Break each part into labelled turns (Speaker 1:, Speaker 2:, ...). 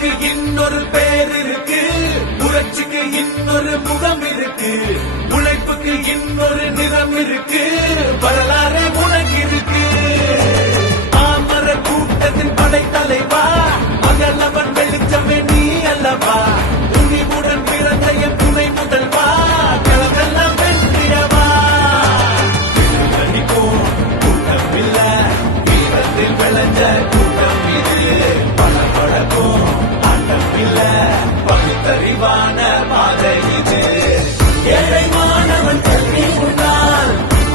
Speaker 1: புரட்சிக்கு இன்னொரு பேர் இருக்கு. புரட்சிக்கு இன்னொரு முகம் இருக்கு. உழைப்புக்கு இன்னொரு நிறம் இருக்கு. பாதை இது ஏழை மாணவன் கல்வி உண்டால்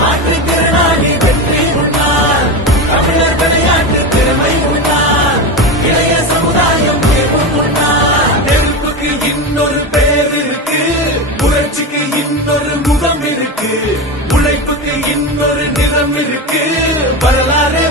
Speaker 1: ஆற்றுத்திறனாளி வெற்றி உண்டால் தமிழர் விளையாட்டு திறமை உண்டான் இளைய சமுதாயம் தேர்வும் உண்டான் நெருப்புக்கு இன்னொரு பேர் இருக்கு புரட்சிக்கு இன்னொரு முகம் இருக்கு உழைப்புக்கு இன்னொரு நிறம் இருக்கு வரலாறு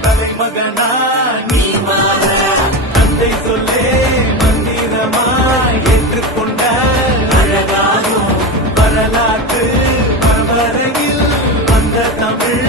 Speaker 1: தலைமகனா? நீ மாற. தந்தை சொல்லே மந்திரமாய் ஏற்றுக்கொண்ட அழகாகும் வரலாற்று பரம்பரையில் வந்த தமிழ்